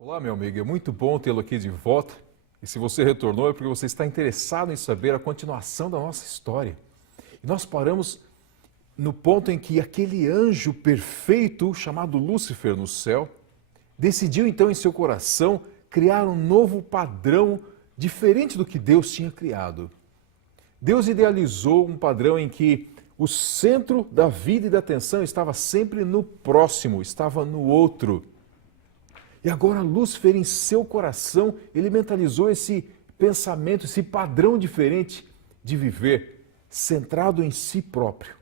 Olá, meu amigo, é muito bom tê-lo aqui de volta. E se você retornou é porque você está interessado em saber a continuação da nossa história. E nós paramos no ponto em que aquele anjo perfeito, chamado Lúcifer no céu, decidiu então em seu coração criar um novo padrão diferente do que Deus tinha criado. Deus idealizou um padrão em que o centro da vida e da atenção estava sempre no próximo, estava no outro. E agora Lúcifer, em seu coração, ele mentalizou esse pensamento, esse padrão diferente de viver, centrado em si próprio,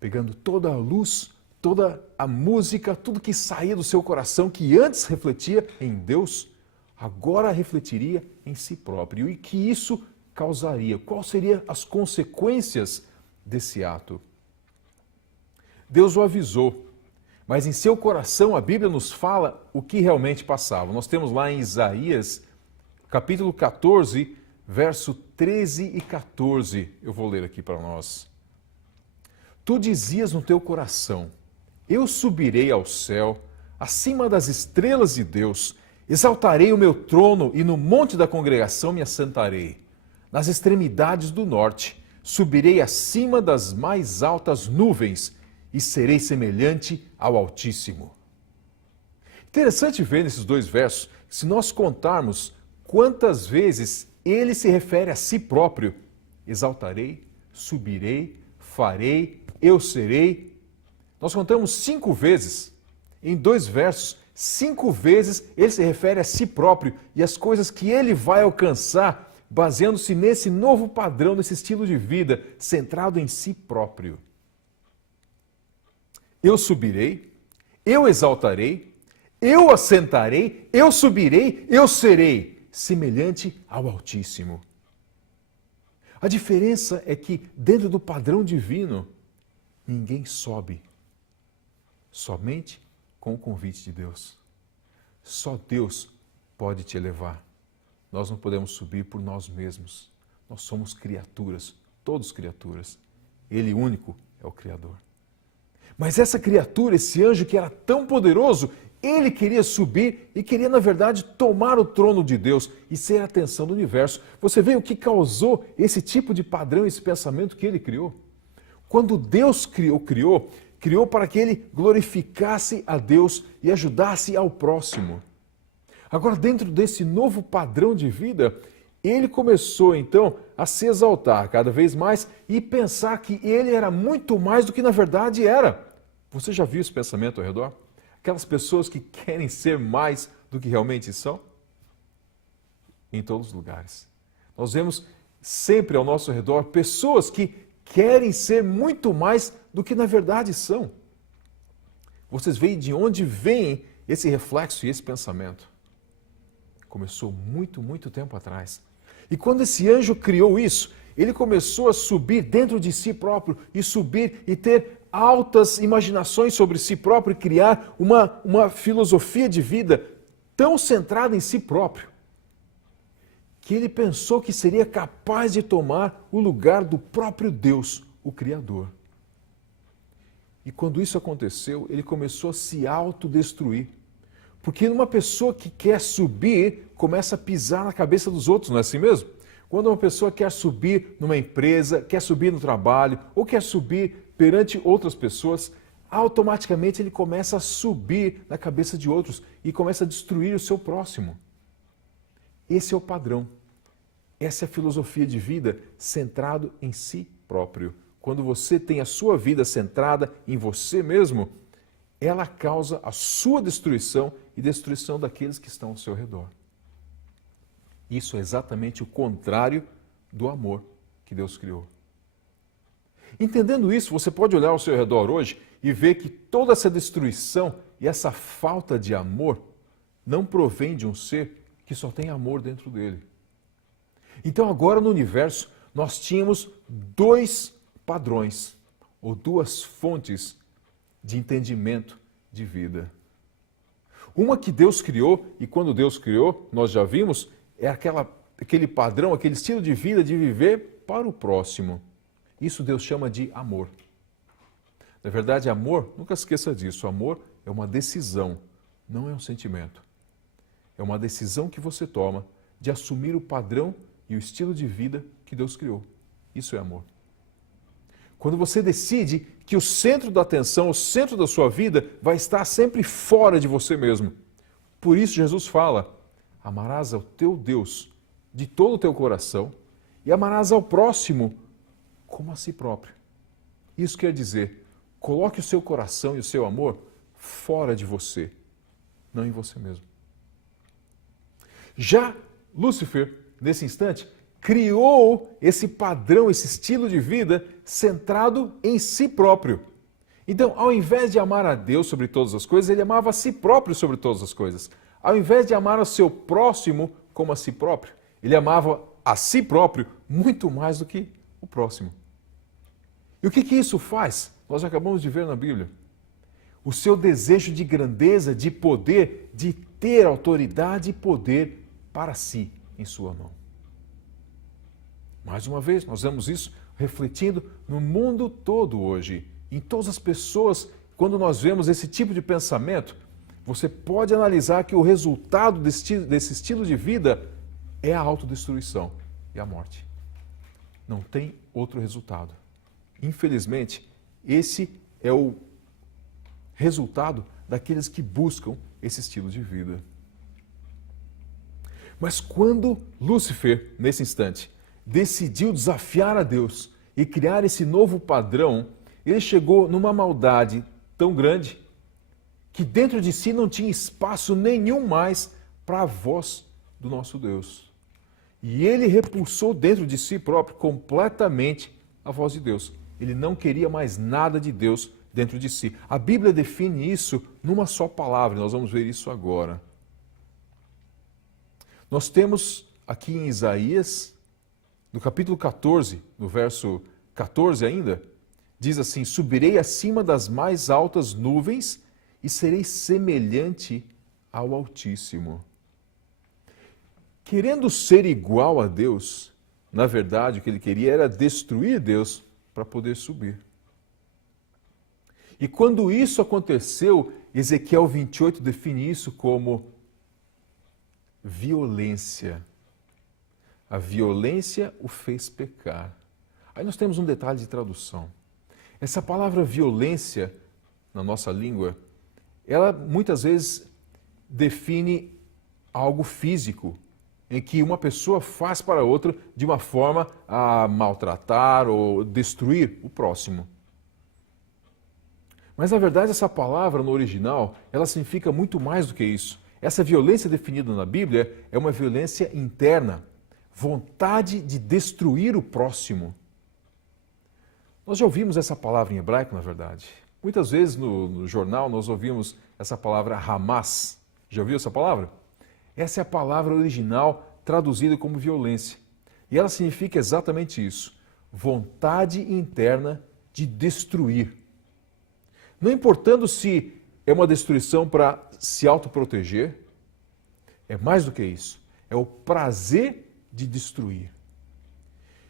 pegando toda a luz, toda a música, tudo que saía do seu coração, que antes refletia em Deus, agora refletiria em si próprio. E que isso causaria? Quais seriam as consequências desse ato? Deus o avisou. Mas em seu coração a Bíblia nos fala o que realmente passava. Nós temos lá em Isaías, capítulo 14, verso 13 e 14. Eu vou ler aqui para nós. Tu dizias no teu coração, eu subirei ao céu, acima das estrelas de Deus, exaltarei o meu trono e no monte da congregação me assentarei. Nas extremidades do norte, subirei acima das mais altas nuvens, e serei semelhante ao Altíssimo. Interessante ver nesses dois versos, se nós contarmos quantas vezes ele se refere a si próprio, exaltarei, subirei, farei, eu serei. Nós contamos 5 vezes, em 2 versos, 5 vezes ele se refere a si próprio e as coisas que ele vai alcançar, baseando-se nesse novo padrão, nesse estilo de vida, centrado em si próprio. Eu subirei, eu exaltarei, eu assentarei, eu subirei, eu serei semelhante ao Altíssimo. A diferença é que dentro do padrão divino, ninguém sobe, somente com o convite de Deus. Só Deus pode te elevar. Nós não podemos subir por nós mesmos. Nós somos criaturas, todos criaturas. Ele único é o Criador. Mas essa criatura, esse anjo que era tão poderoso, ele queria subir e queria, na verdade, tomar o trono de Deus e ser a atenção do universo. Você vê o que causou esse tipo de padrão, esse pensamento que ele criou? Quando Deus criou para que ele glorificasse a Deus e ajudasse ao próximo. Agora, dentro desse novo padrão de vida, ele começou, então, a se exaltar cada vez mais e pensar que ele era muito mais do que na verdade era. Você já viu esse pensamento ao redor? Aquelas pessoas que querem ser mais do que realmente são? Em todos os lugares. Nós vemos sempre ao nosso redor pessoas que querem ser muito mais do que na verdade são. Vocês veem de onde vem esse reflexo e esse pensamento? Começou muito tempo atrás. E quando esse anjo criou isso, ele começou a subir dentro de si próprio e subir e ter altas imaginações sobre si próprio e criar uma filosofia de vida tão centrada em si próprio, que ele pensou que seria capaz de tomar o lugar do próprio Deus, o Criador. E quando isso aconteceu, ele começou a se autodestruir. Porque uma pessoa que quer subir, começa a pisar na cabeça dos outros, não é assim mesmo? Quando uma pessoa quer subir numa empresa, quer subir no trabalho, ou quer subir perante outras pessoas, automaticamente ele começa a subir na cabeça de outros e começa a destruir o seu próximo. Esse é o padrão. Essa é a filosofia de vida centrado em si próprio. Quando você tem a sua vida centrada em você mesmo, ela causa a sua destruição e destruição daqueles que estão ao seu redor. Isso é exatamente o contrário do amor que Deus criou. Entendendo isso, você pode olhar ao seu redor hoje e ver que toda essa destruição e essa falta de amor não provém de um ser que só tem amor dentro dele. Então agora no universo nós tínhamos 2 padrões, ou 2 fontes de entendimento de vida. Uma que Deus criou, e quando Deus criou, nós já vimos, é aquele padrão, aquele estilo de vida de viver para o próximo. Isso Deus chama de amor. Na verdade, amor, nunca esqueça disso, amor é uma decisão, não é um sentimento. É uma decisão que você toma de assumir o padrão e o estilo de vida que Deus criou. Isso é amor. Quando você decide que o centro da atenção, o centro da sua vida vai estar sempre fora de você mesmo. Por isso Jesus fala, amarás ao teu Deus de todo o teu coração e amarás ao próximo como a si próprio. Isso quer dizer, coloque o seu coração e o seu amor fora de você, não em você mesmo. Já Lúcifer, nesse instante, criou esse padrão, esse estilo de vida centrado em si próprio. Então, ao invés de amar a Deus sobre todas as coisas, ele amava a si próprio sobre todas as coisas. Ao invés de amar o seu próximo como a si próprio, ele amava a si próprio muito mais do que o próximo. E o que isso faz? Nós acabamos de ver na Bíblia. O seu desejo de grandeza, de poder, de ter autoridade e poder para si em sua mão. Mais uma vez, nós vemos isso refletindo no mundo todo hoje. Em todas as pessoas, quando nós vemos esse tipo de pensamento, você pode analisar que o resultado desse estilo de vida é a autodestruição e a morte. Não tem outro resultado. Infelizmente, esse é o resultado daqueles que buscam esse estilo de vida. Mas quando Lúcifer, nesse instante, decidiu desafiar a Deus e criar esse novo padrão, ele chegou numa maldade tão grande que dentro de si não tinha espaço nenhum mais para a voz do nosso Deus. E ele repulsou dentro de si próprio completamente a voz de Deus. Ele não queria mais nada de Deus dentro de si. A Bíblia define isso numa só palavra, nós vamos ver isso agora. Nós temos aqui em Isaías, no capítulo 14, no verso 14 ainda, diz assim, subirei acima das mais altas nuvens e serei semelhante ao Altíssimo. Querendo ser igual a Deus, na verdade o que ele queria era destruir Deus para poder subir. E quando isso aconteceu, Ezequiel 28 define isso como violência. A violência o fez pecar. Aí nós temos um detalhe de tradução. Essa palavra violência, na nossa língua, ela muitas vezes define algo físico, em que uma pessoa faz para outra de uma forma a maltratar ou destruir o próximo. Mas na verdade essa palavra no original, ela significa muito mais do que isso. Essa violência definida na Bíblia é uma violência interna, vontade de destruir o próximo. Nós já ouvimos essa palavra em hebraico, na verdade. Muitas vezes no jornal nós ouvimos essa palavra Hamas. Já ouviu essa palavra? Essa é a palavra original traduzida como violência. E ela significa exatamente isso. Vontade interna de destruir. Não importando se é uma destruição para se autoproteger, é mais do que isso. É o prazer de destruir.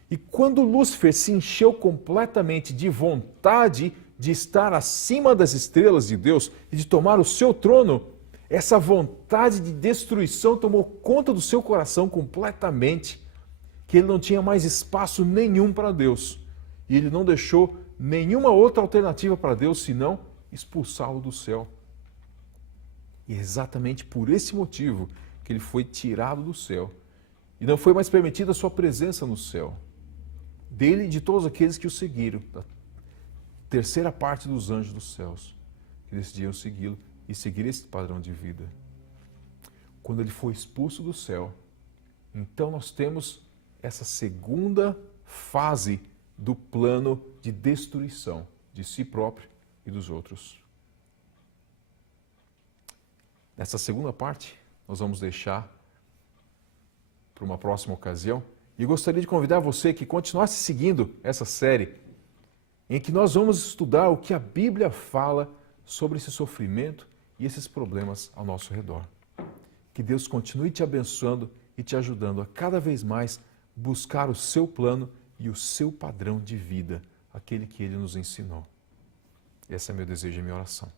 E quando Lúcifer se encheu completamente de vontade de estar acima das estrelas de Deus e de tomar o seu trono, essa vontade de destruição tomou conta do seu coração completamente, que ele não tinha mais espaço nenhum para Deus. E ele não deixou nenhuma outra alternativa para Deus senão expulsá-lo do céu. E é exatamente por esse motivo que ele foi tirado do céu. E não foi mais permitida a sua presença no céu. Dele e de todos aqueles que o seguiram, da terceira parte dos anjos dos céus, que decidiram segui-lo e seguir esse padrão de vida. Quando ele foi expulso do céu, então nós temos essa segunda fase do plano de destruição de si próprio e dos outros. Nessa segunda parte, nós vamos deixar para uma próxima ocasião. E gostaria de convidar você que continuasse seguindo essa série, em que nós vamos estudar o que a Bíblia fala sobre esse sofrimento e esses problemas ao nosso redor. Que Deus continue te abençoando e te ajudando a cada vez mais buscar o seu plano e o seu padrão de vida, aquele que Ele nos ensinou. Esse é meu desejo e minha oração.